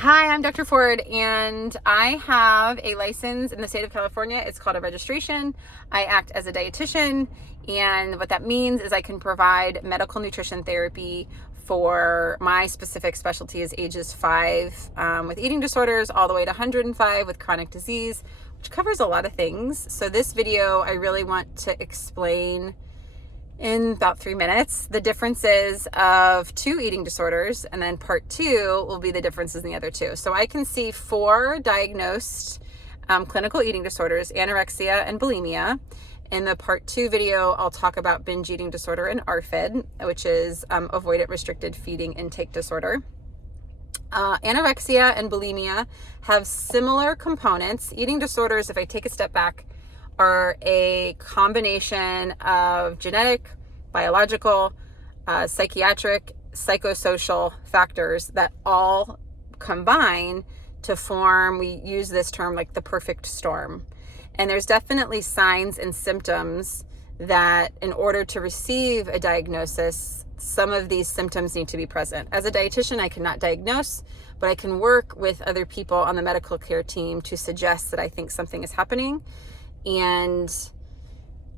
Hi, I'm Dr. Ford, and I have a license in the state of California. It's called a registration. I act as a dietitian, and what that means is I can provide medical nutrition therapy for my specific specialty is ages 5 with eating disorders all the way to 105 with chronic disease, which covers a lot of things. So this video, I really want to explain in about 3 minutes the differences of 2 eating disorders, and then part 2 will be the differences in the other 2. So I can see 4 diagnosed clinical eating disorders: anorexia and bulimia. In the part 2 video, I'll talk about binge eating disorder and ARFID, which is avoidant restricted feeding intake disorder. Anorexia and bulimia have similar components. Eating disorders, if I take a step back, are a combination of genetic, biological, psychiatric, psychosocial factors that all combine to form, we use this term like the perfect storm. And there's definitely signs and symptoms that in order to receive a diagnosis, some of these symptoms need to be present. As a dietitian, I cannot diagnose, but I can work with other people on the medical care team to suggest that I think something is happening. And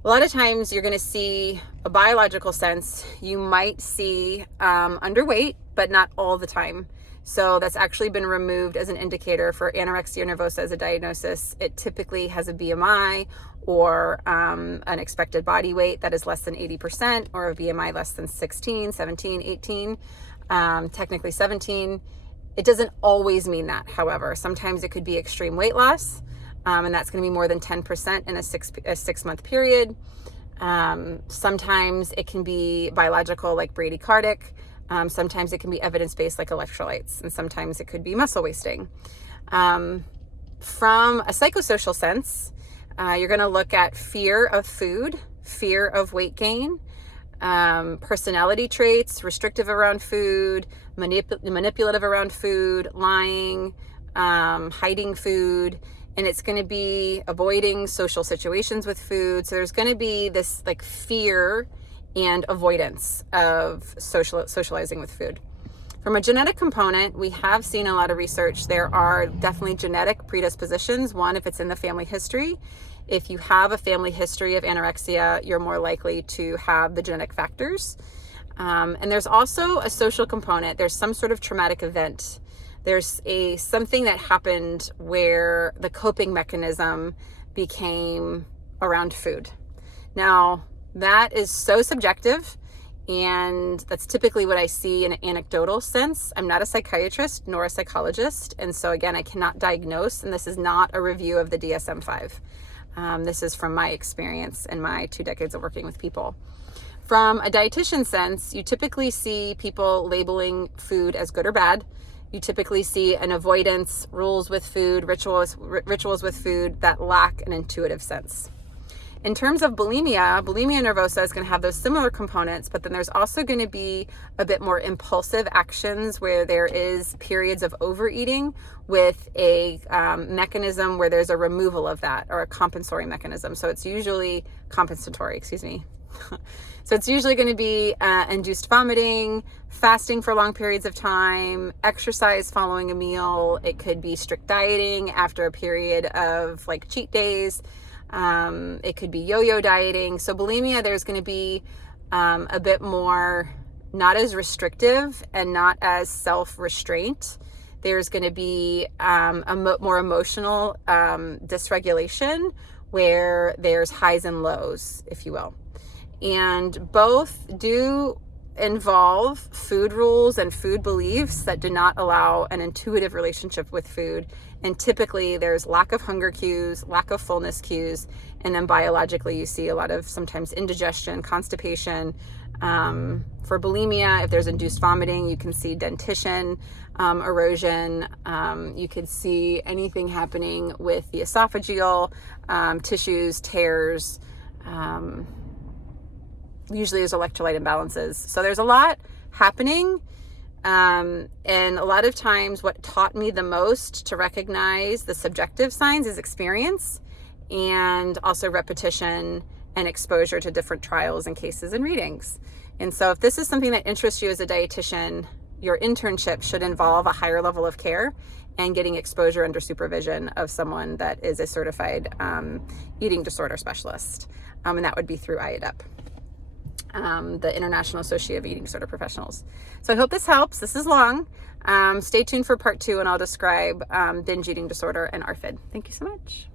a lot of times you're going to see a biological sense. You might see underweight, but not all the time. So that's actually been removed as an indicator for anorexia nervosa as a diagnosis. It typically has a BMI or an expected body weight that is less than 80%, or a BMI less than 16, 17, 18, technically 17. It doesn't always mean that, however. Sometimes it could be extreme weight loss. And that's going to be more than 10% in a 6-month period. Sometimes it can be biological, like bradycardic. Sometimes it can be evidence-based, like electrolytes. And sometimes it could be muscle wasting. From a psychosocial sense, you're going to look at fear of food, fear of weight gain, personality traits, restrictive around food, manipulative around food, lying, hiding food. And it's going to be avoiding social situations with food. So there's going to be this like fear and avoidance of socializing with food. From a genetic component, we have seen a lot of research. There are definitely genetic predispositions. One, if it's in the family history. If you have a family history of anorexia, you're more likely to have the genetic factors. And there's also a social component. There's some sort of traumatic event. There's something that happened where the coping mechanism became around food. Now, that is so subjective, and that's typically what I see in an anecdotal sense. I'm not a psychiatrist nor a psychologist, and so again, I cannot diagnose, and this is not a review of the DSM-5. This is from my experience and my 2 decades of working with people. From a dietitian sense, you typically see people labeling food as good or bad. You typically see an avoidance, rules with food, rituals with food that lack an intuitive sense. In terms of bulimia nervosa is going to have those similar components, but then there's also going to be a bit more impulsive actions where there is periods of overeating with a mechanism where there's a removal of that, or a compensatory mechanism. So it's usually compensatory, So it's usually going to be induced vomiting, fasting for long periods of time, exercise following a meal. It could be strict dieting after a period of like cheat days. It could be yo-yo dieting. So bulimia, there's going to be a bit more, not as restrictive and not as self-restraint. There's going to be a more emotional dysregulation where there's highs and lows, if you will. And both do involve food rules and food beliefs that do not allow an intuitive relationship with food. And typically there's lack of hunger cues, lack of fullness cues, and then biologically you see a lot of sometimes indigestion, constipation. For bulimia, if there's induced vomiting, you can see dentition, erosion. You could see anything happening with the esophageal tissues, tears. Usually there's electrolyte imbalances. So there's a lot happening. And a lot of times what taught me the most to recognize the subjective signs is experience, and also repetition and exposure to different trials and cases and readings. And so if this is something that interests you as a dietitian, your internship should involve a higher level of care and getting exposure under supervision of someone that is a certified eating disorder specialist. And that would be through IADEP, the International Association of Eating Disorder Professionals. So I hope this helps. This is long. Stay tuned for part 2, and I'll describe binge eating disorder and ARFID. Thank you so much.